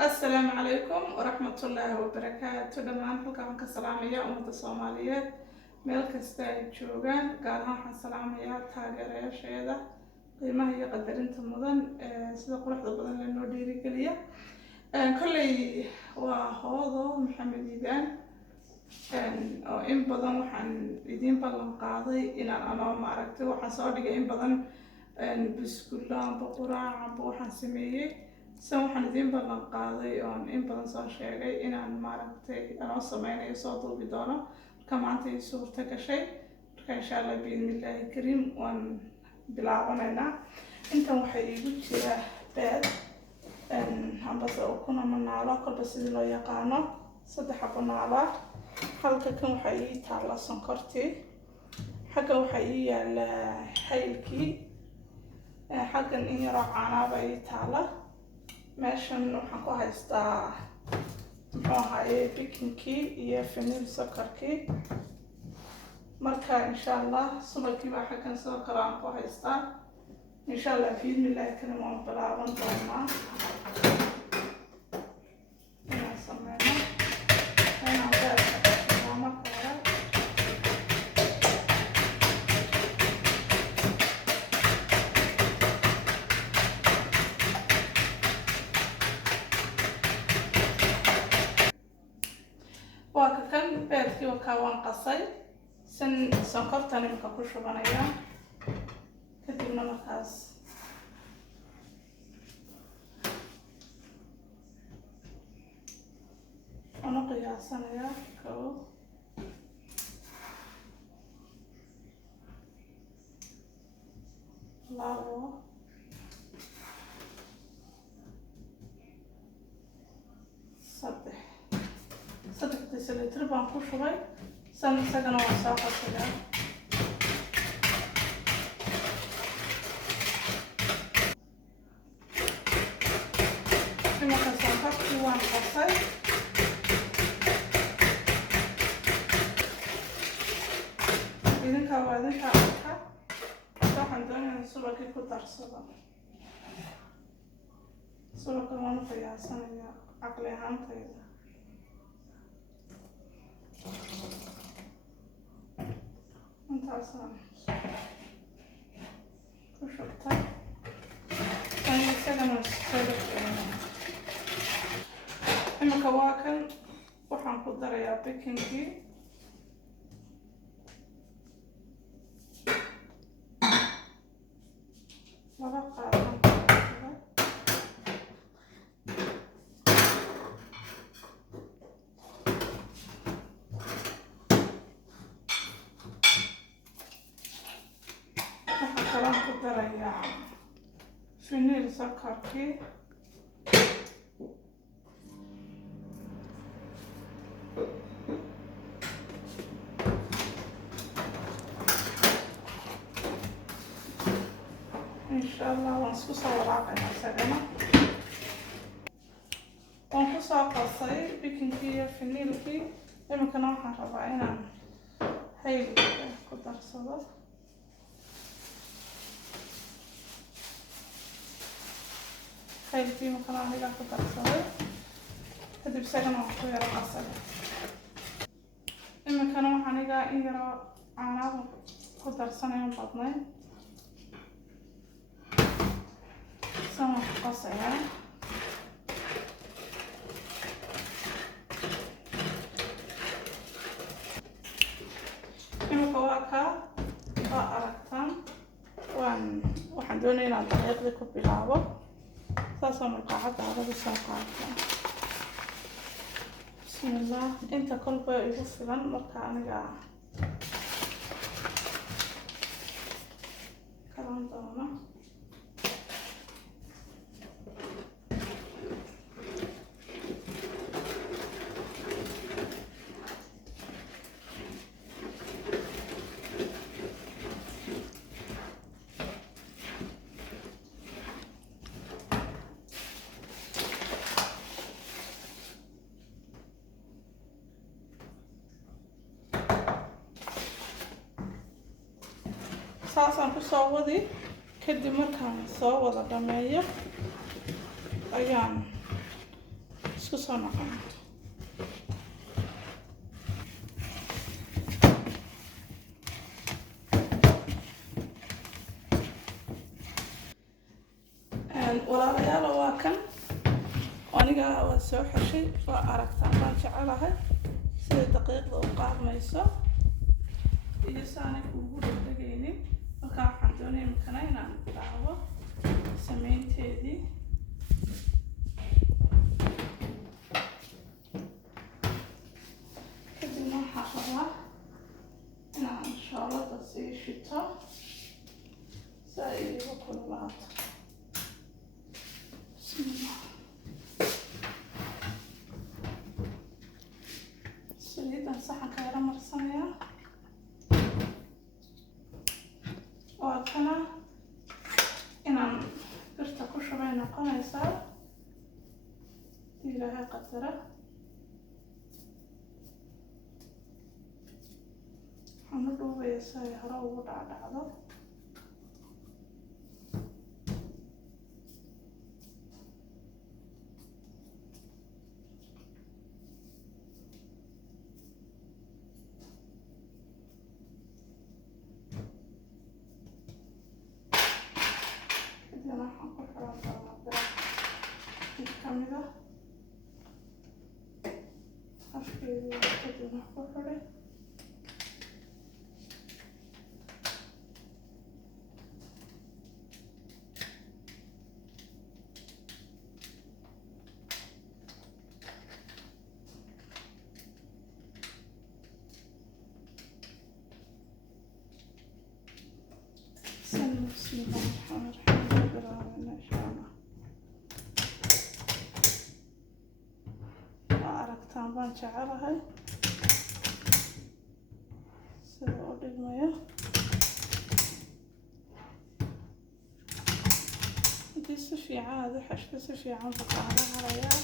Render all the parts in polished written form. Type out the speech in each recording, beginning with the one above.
السلام عليكم ورحمة الله وبركاته. دمان halkaan ka salaamaya ummadda Soomaaliyeed meel kasta ay joogaan, gaar ahaan waxaan salaamayaa taageerayaasheeda qiimaha iyo qadarinta mudan sida quruxda badan ee noo dhiirigeliya. Kolley waa hoodo Maxamed Iidaan oo in badan waxaan idiin ballan qaaday inaan anoo maaragtay waxaan soo dhigay in badan biskulaan quraacba waxaan sameeyay waxaan idiin ballan qaaday oon in badan soo sheegay inaan maaragtay anoo sameynayo soo duubi doono marka maanta ii suurta gashay marka insha allah biidnillaahi kariim waan bilaabanaynaa. Intan waxaa iigu jira beed hambasa ukun ama naalo kolba sidii loo yaqaano 3 xabo naalo halka kan waxaa ii taalla sonkortii xagga waxaa ii yaala haylkii xaggan in yaroo caanaaba ii taalla meeshan waxaan ku haystaa muxuu ahaayey bikinkii iyo vanil sokorkii marka insha allah subalkii baa xaggan sidoo kale aan ku haystaa insha allah biidnillaahi kariim waan bilaaban doonaa inaan sameyno inaan beerka kashigaa marka hore. waa ka kan beerkii wakaa waan qasay sonkortan imika ku shubanaya kadibna markaas waan u qiyaasanaya 1 2 3 litr baan ku shubay isagana waan soo qasayaa imanka sonkortii waan qasay idinkaa waa idinkaa arka waxaan doonayaa subalkii ku darsado subalka waan u qiyaasanayaa caqli ahaantayda intaasaan ku shubtay isagana iminka waa kan waxaan ku darayaa bikinkii laba qaadan waxaan ku darayaa vanil sokorkii insha allah waan isku soo walaaqaynaa isagana waan ku soo qasay bikinkii iyo vanilkii iminkana waxaan rabaa inaan haylka ku darsado haylkii iminkana aniga ku darsaday kadib isagana waan ku yaro qasay iminkana waxaan aniga in yaroo caanaaba ku darsanayo badnayn sama ku qasayaa iminka waa kaa waa aragtaan waxaan doonaya inaan daqiiqdii ku bilaabo saasoo marqaacadda adagu soo qaata bismillah inta kolba igu filan marka aniga karan doono saasaan ku soo wadi kadib markaan soo wada dhameeyo ayaan isku soo noqon. walaalayaal waa kan aniga waa soo xeshay waa aragtaan baan jecelahay sida daqiiqda u qaadmayso iyo saanay ugu dhegdhegaynin markaa waxaan doonaya imikana inaan bilaabo samaynteedii. kadibna waxaan rabaa inaan shoolada sii shito si ay iigu kululaato. saliidan saxanka yara marsanayaa waa kana inaan birta ku shubay noqonaysaa ilaahay qadara. waxaan u dhuubaya si ay hore ugu dhacdhacdo. waxaan ku xiran doonaa biraha mid kamida afkeedii kadibna ku xiray. بسم الله الرحمن الرحيم. إن شاء الله aragtaan baan jecelahay sida u dhigmayo. haddii si fiican aad u xeshto si fiican buu kaaga harayaa.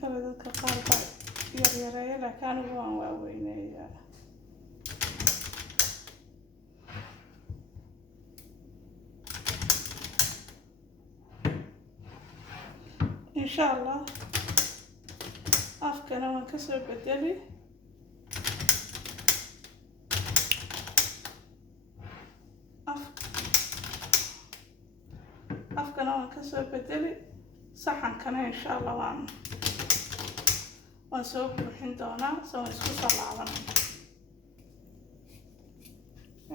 kale dadka qaar baa yaryareeya laakiin anigu waan waaweyneeyaa. insha allah afkana waan kasoo bedeli. afkana waan kasoo bedeli. saxankana insha allah waan soo buuxin doonaa soo isku salaaban.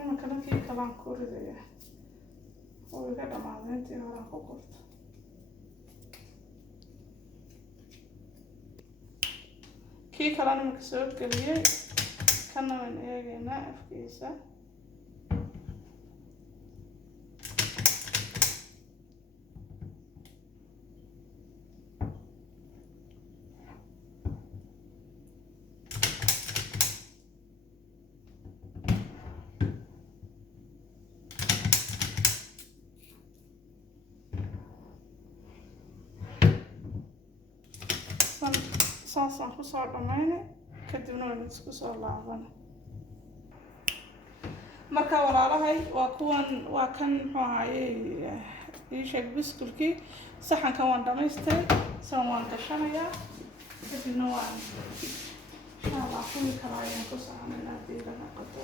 imikana kii kalaan ku ridaya oo iga dhamaaday intii horaan ku gurto. kii kalaan imika soo geliyey kana waan eegaynaa afkiisa. saasaan kusoo dhamaynay kadibna waan isku soo laaban. marka walaalahay waa kan muxuu ahaayey ii sheeg biskulkii. saxankan waan dhamaystay san waan gashanayaa kadibna waan insha allah kuwi kala ayaan ku soconaynaa haddii laga qato.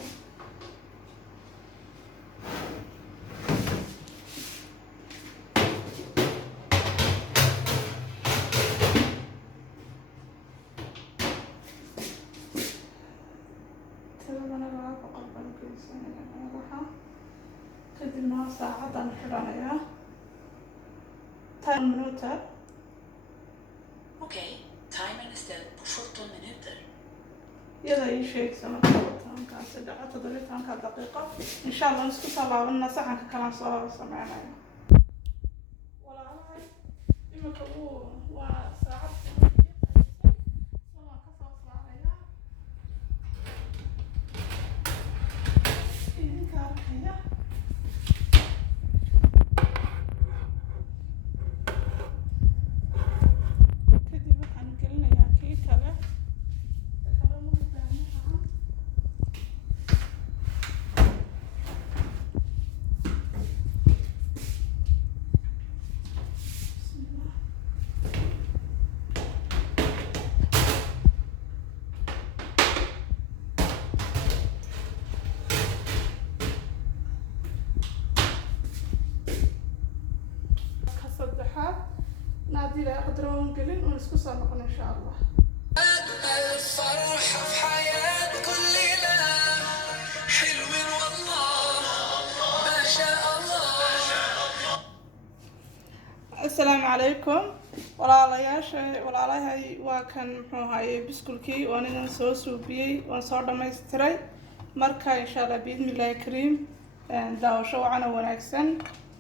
kadibna saacadaan xidhanayaa 10 minuter. Okej, timern är ställd på 17 minuter. iyada ii sheegsa marka 17 daqiiqo. insha allah isku soo laabanna saxanka kalaan soo sameynaya. walaalahay imika waa saacad waan kasoo saarayaa idinka arkaya. هون قليل ونسكسر نقول إن شاء الله. الفرحة في حياة كل ليلة حلوين والله ما شاء الله. السلام عليكم walaalayahay waa kan muxuu ahaayey biskulkii oo ninkan soo suubiyey waan soo dhammaystiray marka insha allah biidmillaahi kariim daawasho wacan oo wanaagsan.